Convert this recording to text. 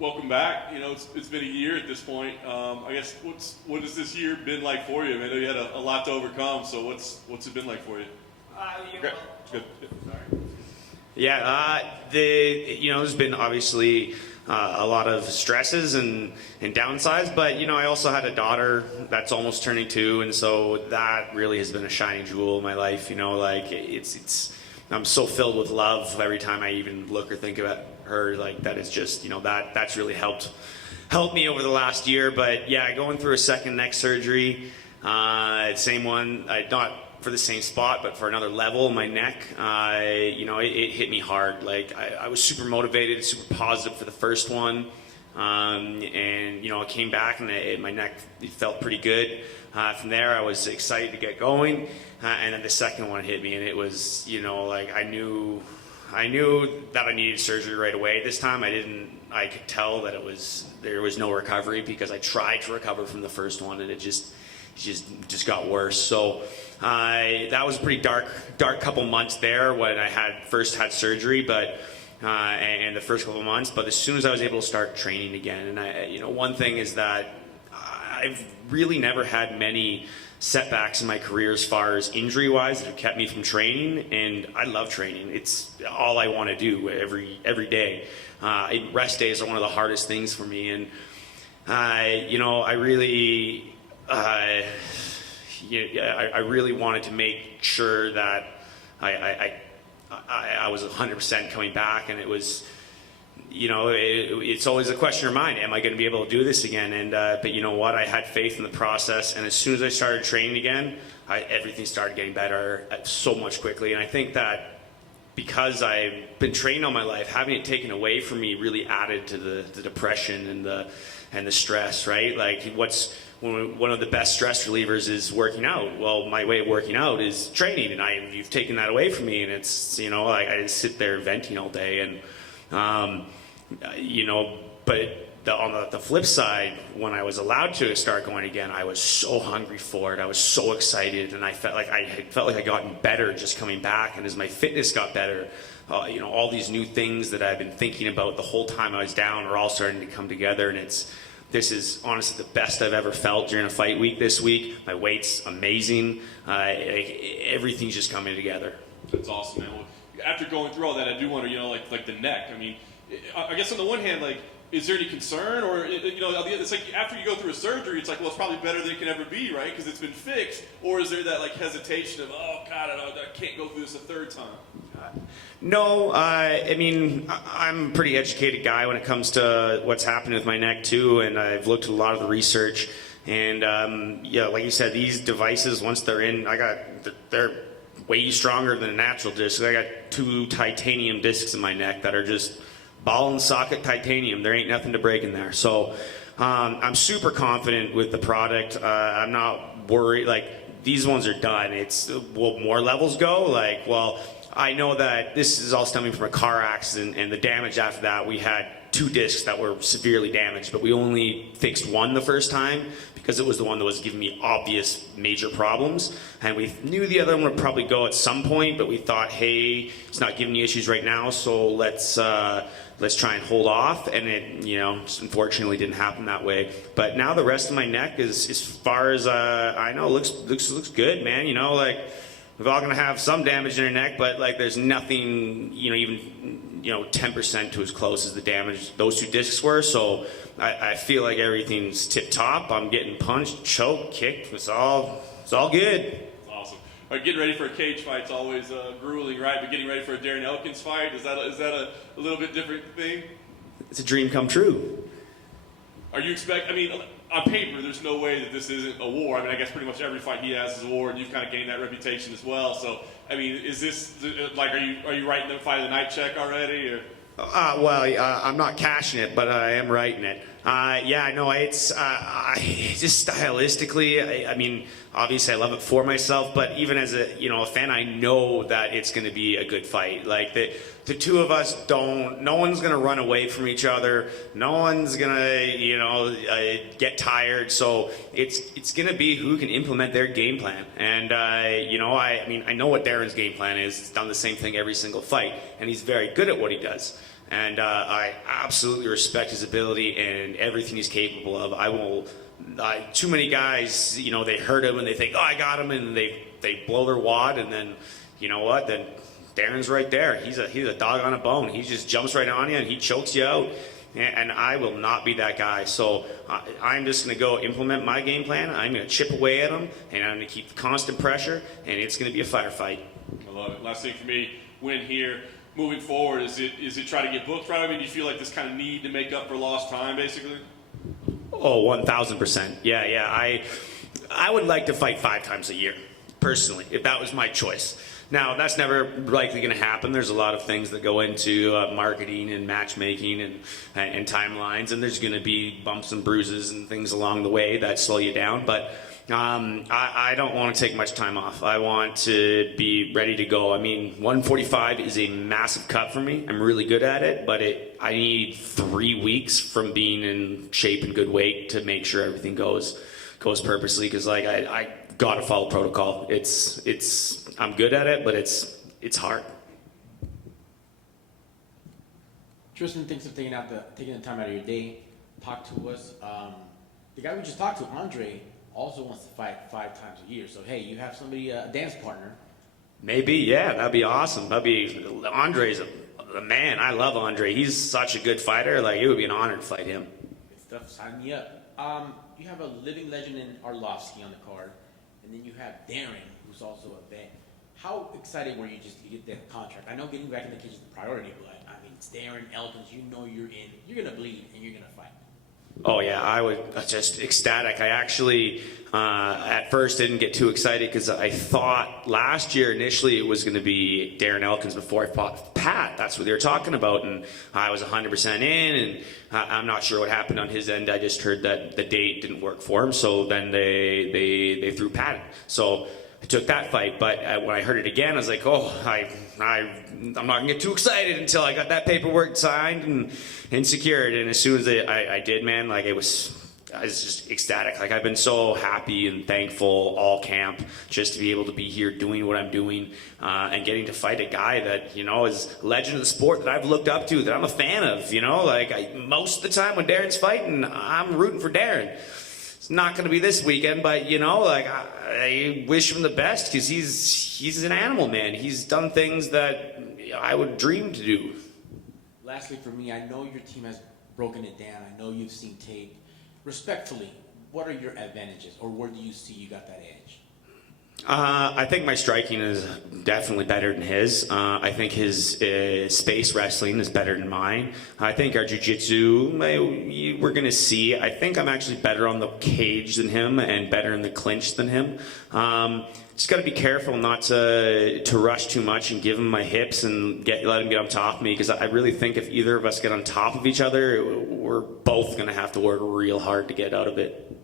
welcome back. You know, it's been a year at this point. I guess what has this year been like for you? I know you had a lot to overcome. So what's it been like for you? Good. Sorry. Yeah, there's been obviously a lot of stresses and downsides, but I also had a daughter that's almost turning 2, and so that really has been a shining jewel in my life. I'm so filled with love every time I even look or think about her. Like that is just that's really helped me over the last year. But yeah, going through a second neck surgery, same one, not for the same spot, but for another level in my neck. It hit me hard. Like I was super motivated, super positive for the first one, and I came back and my neck felt pretty good. From there, I was excited to get going, and then the second one hit me, and it was I knew that I needed surgery right away. This time, I could tell that there was no recovery because I tried to recover from the first one, and it just got worse. So that was a pretty dark couple months there when I first had surgery, but and the first couple months. But as soon as I was able to start training again, and one thing is that I've really never had many setbacks in my career as far as injury-wise that have kept me from training, and I love training. It's all I want to do every day. Rest days are one of the hardest things for me, and I really wanted to make sure that I was 100% coming back, and it was, it's always a question in your mind, am I going to be able to do this again? And but you know what, I had faith in the process, and as soon as I started training again, everything started getting better so much quickly. And I think that because I've been training all my life, having it taken away from me really added to the depression and the stress, right? Like one of the best stress relievers is working out. Well, my way of working out is training, and you've taken that away from me, and it's I just sit there venting all day, and but on the flip side, when I was allowed to start going again, I was so hungry for it. I was so excited, and I felt like I'd gotten better just coming back. And as my fitness got better, all these new things that I've been thinking about the whole time I was down are all starting to come together, and this is honestly the best I've ever felt during a fight week this week. My weight's amazing. Everything's just coming together. That's awesome, man. Well, after going through all that, I do wonder, like the neck. I mean, I guess on the one hand, like, is there any concern, or it's like after you go through a surgery, it's like, well, it's probably better than it can ever be, right? Because it's been fixed. Or is there that like hesitation of, oh God, I can't go through this a third time? No, I'm a pretty educated guy when it comes to what's happening with my neck too, and I've looked at a lot of the research. And like you said, these devices, once they're in, they're way stronger than a natural disc. I got 2 titanium discs in my neck that are just ball and socket titanium. There ain't nothing to break in there. So I'm super confident with the product. I'm not worried. Like, these ones are done. Will more levels go? I know that this is all stemming from a car accident, and the damage after that, we had 2 discs that were severely damaged, but we only fixed one the first time because it was the one that was giving me obvious major problems. And we knew the other one would probably go at some point, but we thought, hey, it's not giving you issues right now, so let's try and hold off. And it, just unfortunately didn't happen that way. But now the rest of my neck is, as far as I know, looks good, man. We're all gonna have some damage in our neck, but there's nothing, even 10% to as close as the damage those 2 discs were. So I feel like everything's tip top. I'm getting punched, choked, kicked. It's all good. Awesome. All right, getting ready for a cage fight's always grueling, right? But getting ready for a Darren Elkins fight, is that a little bit different thing? It's a dream come true. Are you on paper, there's no way that this isn't a war. I guess pretty much every fight he has is a war, and you've kind of gained that reputation as well. So, is this are you writing the fight of the night check already? Or? I'm not cashing it, but I am writing it. It's just stylistically. Obviously, I love it for myself, but even as a fan, I know that it's going to be a good fight. Like the 2 of us no one's going to run away from each other. No one's going to, get tired. So it's going to be who can implement their game plan. And, I know what Darren's game plan is. He's done the same thing every single fight, and he's very good at what he does. and I absolutely respect his ability and everything he's capable of. I will. Too many guys, you know, they hurt him and they think, oh, I got him, and they blow their wad, and then, you know what? Then Darren's right there. He's a dog on a bone. He just jumps right on you and he chokes you out. And I will not be that guy. So I'm just going to go implement my game plan. I'm going to chip away at him, and I'm going to keep constant pressure, and it's going to be a firefight. I love it. Last thing for me, win here. Moving forward, is it try to get booked right? I mean, do you feel like this kind of need to make up for lost time, basically? Oh, 1,000%. Yeah. I would like to fight 5 times a year, personally, if that was my choice. Now, that's never likely going to happen. There's a lot of things that go into marketing and matchmaking and timelines, and there's going to be bumps and bruises and things along the way that slow you down. But I don't want to take much time off. I want to be ready to go. I mean, 145 is a massive cut for me. I'm really good at it, but I need 3 weeks from being in shape and good weight to make sure everything goes purposely, because like I got to follow protocol. I'm good at it, but it's hard. Tristan, thanks for taking the time out of your day, talk to us. The guy we just talked to, Andre, also wants to fight 5 times a year. So hey, you have somebody, a dance partner. Maybe, yeah, that'd be awesome. Andre's a man. I love Andre. He's such a good fighter. Like, it would be an honor to fight him. Good stuff. Sign me up. You have a living legend in Arlovsky on the card, and then you have Darren, who's also a vet. How excited were you just to get that contract? I know getting back in the cage is the priority, but I mean, it's Darren Elkins. You know you're gonna bleed, and you're gonna fight. Oh yeah, I was just ecstatic. I actually at first didn't get too excited because I thought last year initially it was going to be Darren Elkins before I fought Pat. That's what they were talking about, and I was 100% in, and I'm not sure what happened on his end. I just heard that the date didn't work for him, so then they threw Pat in. So I took that fight, but when I heard it again, I was like, oh, I'm not going to get too excited until I got that paperwork signed and secured. And as soon as I did, man, like I was just ecstatic. Like, I've been so happy and thankful all camp just to be able to be here doing what I'm doing and getting to fight a guy that, you know, is a legend of the sport that I've looked up to, that I'm a fan of, you know. Like, most of the time when Darren's fighting, I'm rooting for Darren. It's not going to be this weekend, but, you know, like, I wish him the best because he's an animal, man. He's done things that I would dream to do. Lastly, for me, I know your team has broken it down. I know you've seen tape. Respectfully, what are your advantages, or where do you see you got that edge? I think my striking is definitely better than his. I think his space wrestling is better than mine. I think our jiu-jitsu, we're going to see. I think I'm actually better on the cage than him and better in the clinch than him. Just got to be careful not to rush too much and give him my hips and let him get on top of me, because I really think if either of us get on top of each other, we're both going to have to work real hard to get out of it.